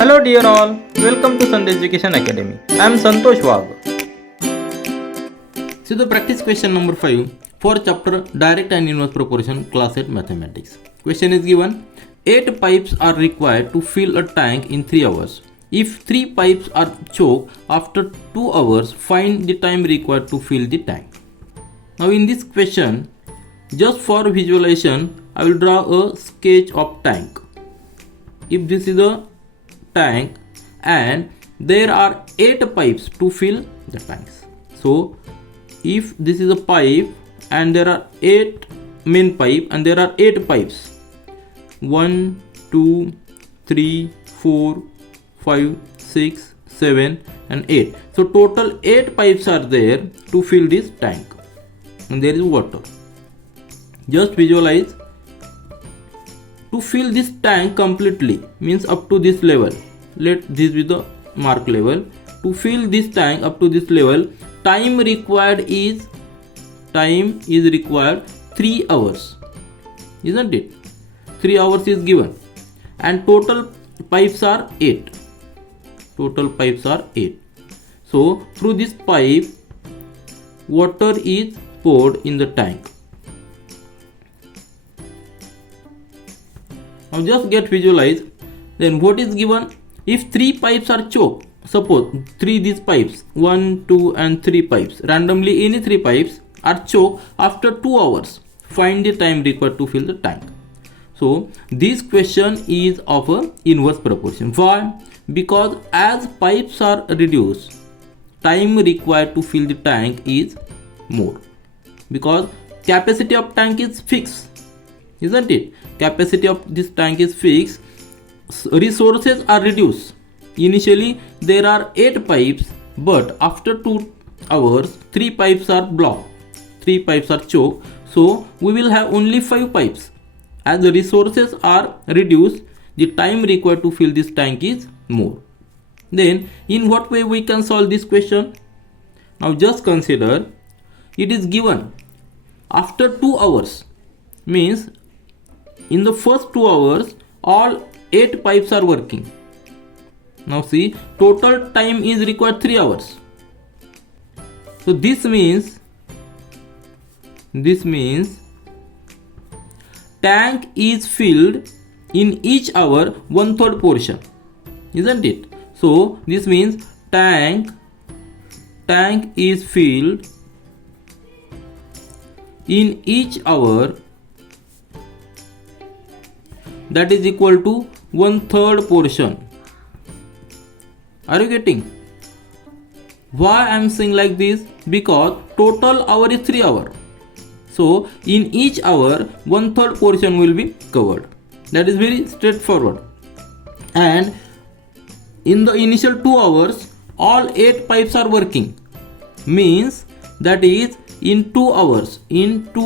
Hello dear all, welcome to Sandhya Education Academy. I am Santosh Wag. See the practice question number 5 for chapter direct and inverse proportion class 8 mathematics. Question is given, 8 pipes are required to fill a tank in 3 hours. If 3 pipes are choked after 2 hours, find the time required to fill the tank. Now in this question, just for visualization, I will draw a sketch of tank. If this is a tank and there are 8 pipes to fill the tanks. So if this is a pipe and there are 8 main pipe and there are 8 pipes, 1 2 3 4 5 6 7 and 8. So total 8 pipes are there to fill this tank and there is water. Just visualize, to fill this tank completely means up to this level. Let this be the mark level. To fill this tank up to this level, time required is 3 hours, isn't it? 3 hours is given and total pipes are 8. So through this pipe, water is poured in the tank. Now just get visualize. Then what is given? If 3 pipes are choked, suppose 3 these pipes, 1 2 and 3 pipes, randomly any 3 pipes are choked after 2 hours, find the time required to fill the tank. So this question is of a inverse proportion. Why? Because as pipes are reduced, time required to fill the tank is more, because capacity of tank is fixed, isn't it? Capacity of this tank is fixed. Resources are reduced. Initially there are 8 pipes, but after 2 hours 3 pipes are blocked, 3 pipes are choked, so we will have only 5 pipes. As the resources are reduced, the time required to fill this tank is more. Then in what way we can solve this question? Now just consider, it is given after 2 hours, means in the first 2 hours all 8 pipes are working. Now see, total time is required 3 hours. So this means tank is filled in each hour 1/3 portion, isn't it? So this means tank is filled in each hour, that is equal to 1/3 portion. Are you getting? Why I am saying like this? Because total hour is 3 hours. So in each hour 1/3 portion will be covered. That is very straightforward. And in the initial 2 hours all 8 pipes are working, means that is in 2 hours 2/3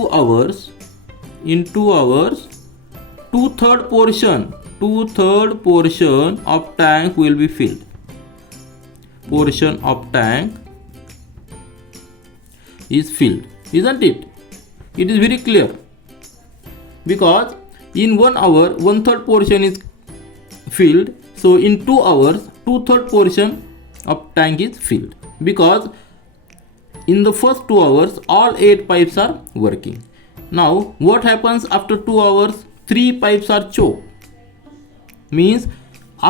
portion of tank will be filled. Portion of tank is filled, isn't it? It is very clear, because in 1 hour 1/3 portion is filled, so in 2 hours 2/3 portion of tank is filled, because in the first 2 hours all 8 pipes are working. Now what happens after 2 hours? 3 pipes are choked, means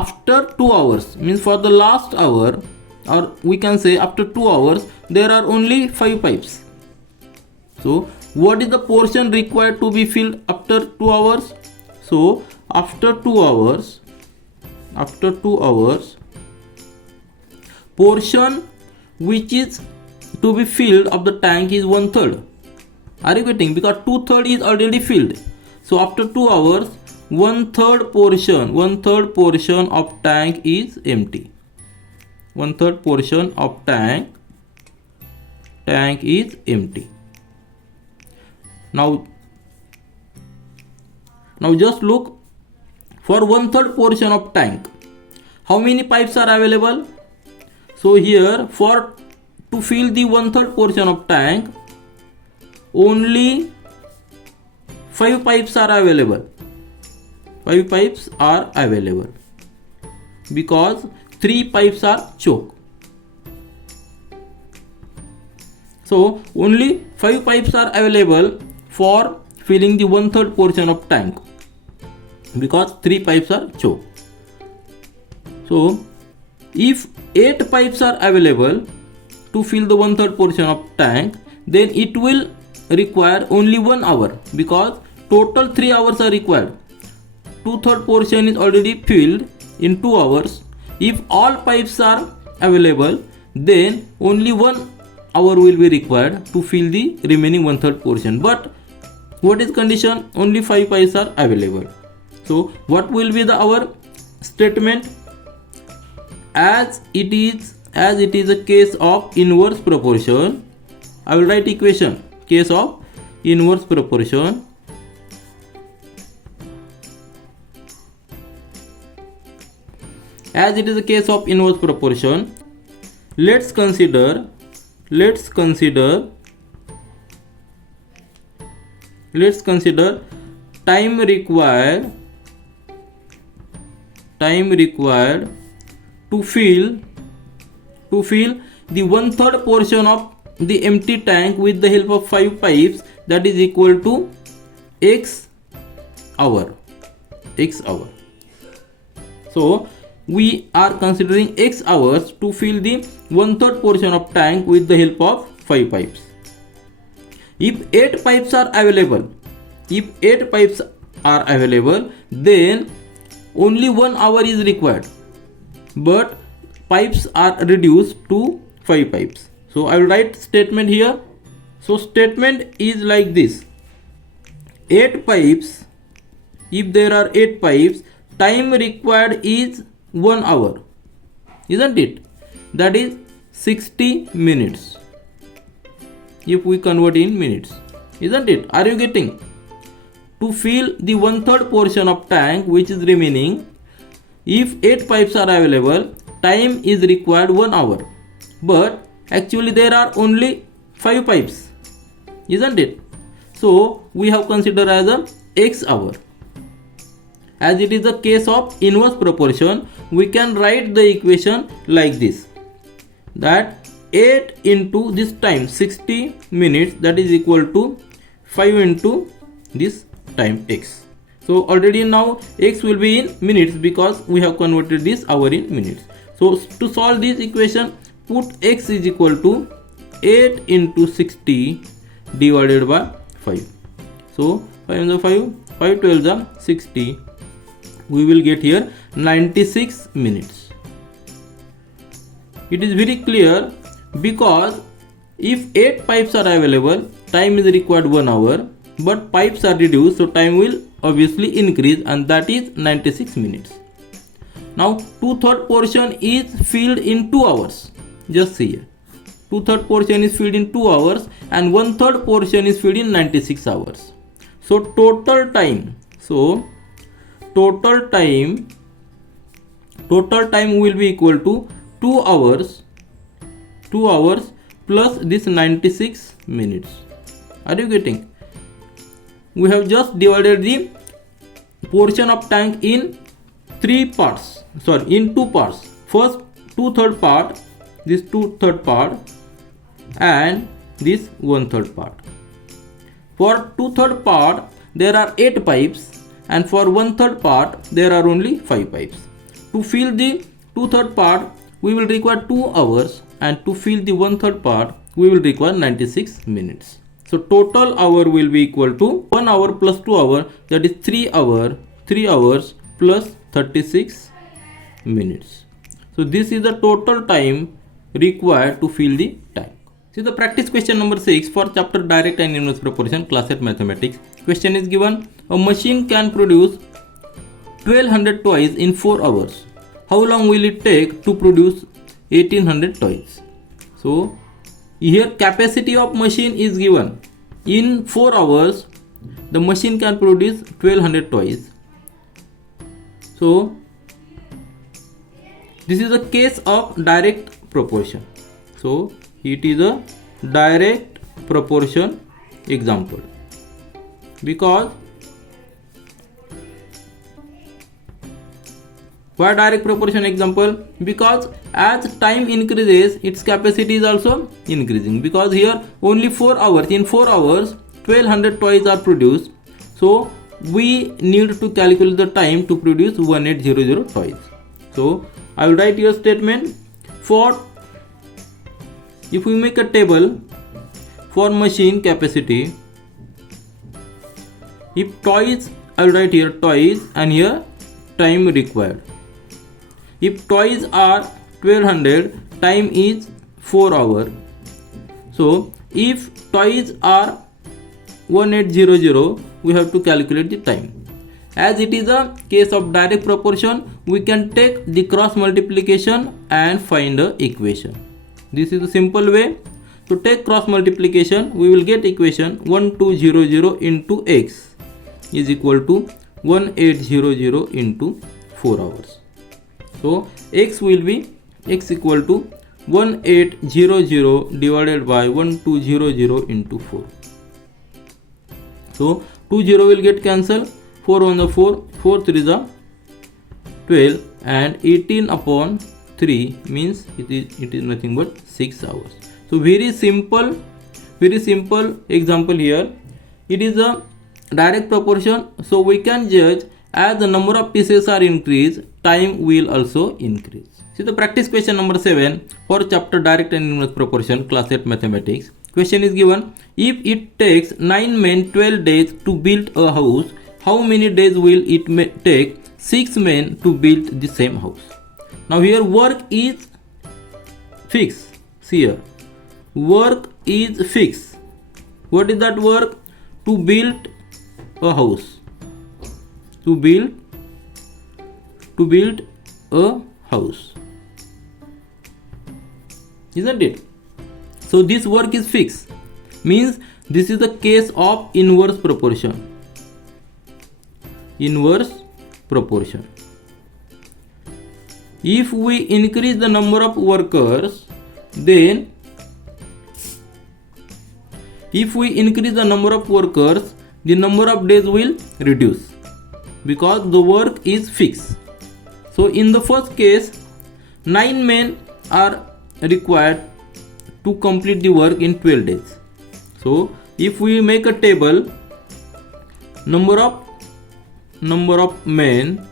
after 2 hours, means for the last hour, or we can say after 2 hours there are only 5 pipes. So what is the portion required to be filled after 2 hours? So after 2 hours portion which is to be filled of the tank is 1/3. Are you getting? Because 2/3 is already filled. So after 2 hours 1/3 portion of tank is empty. 1/3 portion of tank is empty. Now just look, for 1/3 portion of tank how many pipes are available? So here to fill the 1/3 portion of tank only 5 pipes are available. 5 pipes are available. because 3 pipes are choke. So only 5 pipes are available for filling the 1/3 portion of tank because 3 pipes are choke. So if 8 pipes are available to fill the 1/3 portion of tank, then it will require only 1 hour because total 3 hours are required. 2/3 portion is already filled in 2 hours. If all pipes are available, then only 1 hour will be required to fill the remaining 1/3 portion. But what is condition? Only 5 pipes are available. So what will be the our statement? As it is a case of inverse proportion, I will write equation case of inverse proportion. As it is a case of inverse proportion, let's consider time required to fill the 1/3 portion of the empty tank with the help of 5 pipes, that is equal to x hour. So we are considering x hours to fill the 1/3 portion of tank with the help of 5 pipes. If 8 pipes are available, then only 1 hour is required, but pipes are reduced to 5 pipes. So I will write statement here. So statement is like this: 8 pipes, if there are 8 pipes, time required is 1 hour, isn't it? That is 60 minutes if we convert in minutes, isn't it? Are you getting? To fill the 1/3 portion of tank which is remaining, if 8 pipes are available, time is required 1 hour, but actually there are only 5 pipes, isn't it? So we have considered as a x hour. As it is a case of inverse proportion, we can write the equation like this, that 8 into this time 60 minutes, that is equal to 5 into this time x. So already now x will be in minutes because we have converted this hour in minutes. So to solve this equation, put x is equal to 8 into 60 divided by 5. So 5 into 5, 5 12 are 60. We will get here 96 minutes. It is very clear because if 8 pipes are available, time is required 1 hour, but pipes are reduced, so time will obviously increase, and that is 96 minutes. Now 2/3 portion is filled in 2 hours. Just see here, 2/3 portion is filled in 2 hours and 1/3 portion is filled in 96 hours. So total time will be equal to 2 hours plus this 96 minutes. Are you getting? We have just divided the portion of tank in 2 parts. First 2/3 part, this 2/3 part, and this 1/3 part. For 2/3 part there are 8 pipes, and for 1/3 part there are only 5 pipes. To fill the 2/3 part we will require 2 hours, and to fill the 1/3 part we will require 96 minutes. So total hour will be equal to 1 hour plus 2 hours, that is 3 hours plus 36 minutes. So this is the total time required to fill the tank. See the practice question number 6 for chapter direct and inverse proportion, class 8 mathematics. Question is given: a machine can produce 1200 toys in 4 hours. How long will it take to produce 1800 toys? So here capacity of machine is given. In 4 hours the machine can produce 1200 toys. So this is a case of direct proportion. So it is a direct proportion example, because Why direct proportion example? Because as time increases, its capacity is also increasing. Because here only 4 hours, in 4 hours 1200 toys are produced. So we need to calculate the time to produce 1800 toys. So I will write your statement. For if we make a table for machine capacity, if toys, I will write here toys and here time required. If toys are 1200, time is 4 hours. So if toys are 1800, we have to calculate the time. As it is a case of direct proportion, we can take the cross multiplication and find the equation. This is a simple way. To take cross multiplication, we will get equation 1200 into x is equal to 1800 into 4 hours. So x will be x equal to 1800 divided by 1200 into 4. So 20 will get cancelled. 4 on the 4, 4 3 is 12, and 18 upon 3 means it is nothing but 6 hours. So very simple example here. It is a direct proportion, so we can judge as the number of pieces are increased, time will also increase. See the practice question number 7 for chapter direct and inverse proportion, class 8 mathematics. Question is given: if it takes 9 men 12 days to build a house, how many days will it take 6 men to build the same house? Now here work is fixed. See here, work is fixed. What is that work? To build a house. To build a house. Isn't it? So this work is fixed. Means this is the case of inverse proportion. Inverse proportion. If we increase the number of workers, then the number of days will reduce because the work is fixed. So in the first case, 9 men are required to complete the work in 12 days. So if we make a table, number of men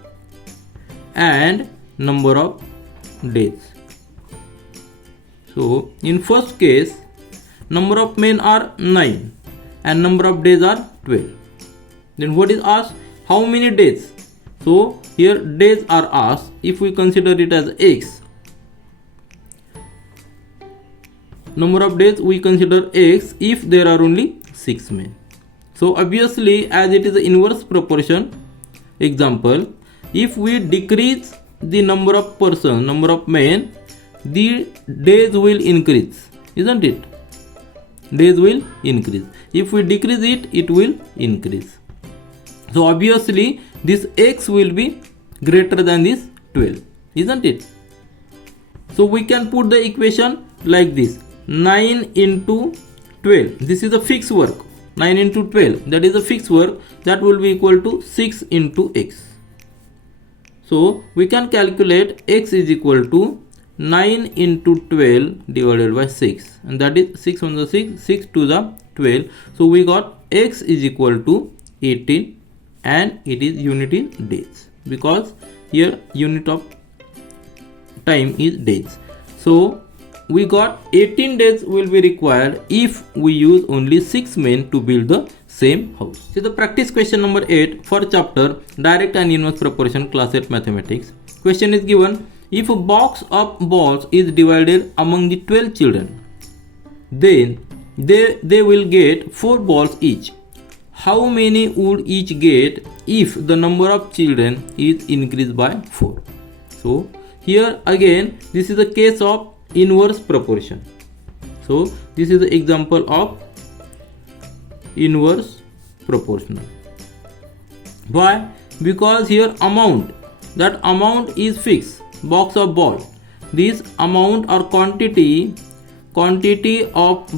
and number of days. So in first case, number of men are 9 and number of days are 12. Then what is asked? How many days? So here days are asked. If we consider it as x, number of days we consider x if there are only 6 men. So obviously, as it is an inverse proportion example, if we decrease the number of men, the days will increase, isn't it? Days will increase. If we decrease it, it will increase. So obviously this x will be greater than this 12, isn't it? So we can put the equation like this: 9 into 12, this is a fixed work. 9 into 12, that is a fixed work, that will be equal to 6 into x. So we can calculate x is equal to 9 into 12 divided by 6, and that is 6 on the 6, 6 to the 12. So we got x is equal to 18, and it is unit in days because here unit of time is days. So we got 18 days will be required if we use only 6 men to build the same house. See the practice question number 8 for chapter direct and inverse proportion, class 8 mathematics. Question is given: if a box of balls is divided among the 12 children, then they will get 4 balls each. How many would each get if the number of children is increased by 4? So here again, this is a case of inverse proportion. So this is the example of inverse proportional. Why? Because here that amount is fixed. Box of ball, this amount or quantity of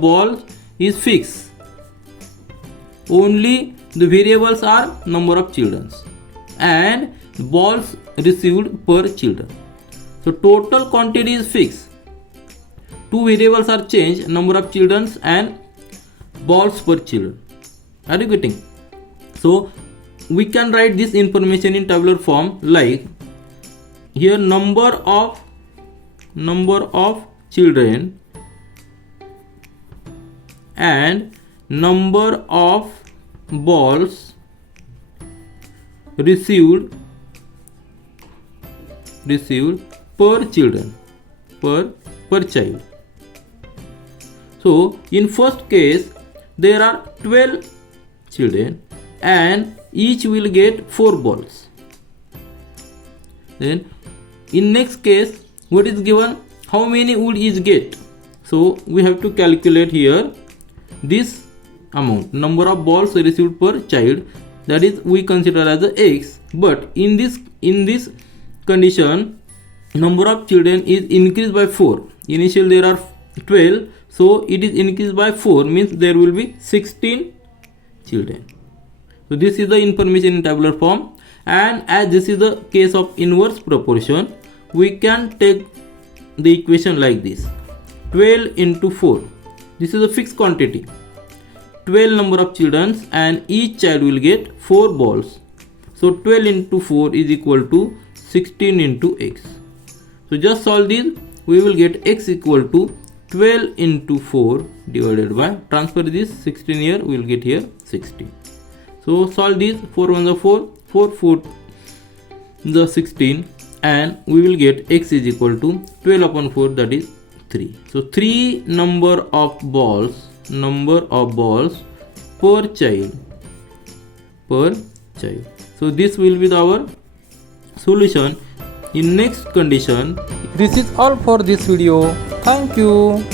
balls is fixed. Only the variables are number of children, and balls received per children. So total quantity is fixed. Two variables are changed, number of children and balls per children. Are you getting? So we can write this information in tabular form like here number of children and number of balls received per children per child. So in first case there are 12 children and each will get 4 balls. Then in next case what is given, how many would each get? So we have to calculate here this amount, number of balls received per child, that is we consider as a x. But in this condition number of children is increased by 4. Initially there are 12, so it is increased by 4, means there will be 16 children. So this is the information in tabular form, and as this is the case of inverse proportion, we can take the equation like this: 12 into 4. This is a fixed quantity, 12 number of children and each child will get 4 balls. So 12 into 4 is equal to 16 into x. So just solve this, we will get x equal to 12 into 4 divided by, transfer this 16 here, we will get here 16. So solve this, 4 1 the 4, 4 4 the 16, and we will get x is equal to 12 upon 4, that is 3. So 3 number of balls per child. So this will be our solution in next condition. This is all for this video. Thank you.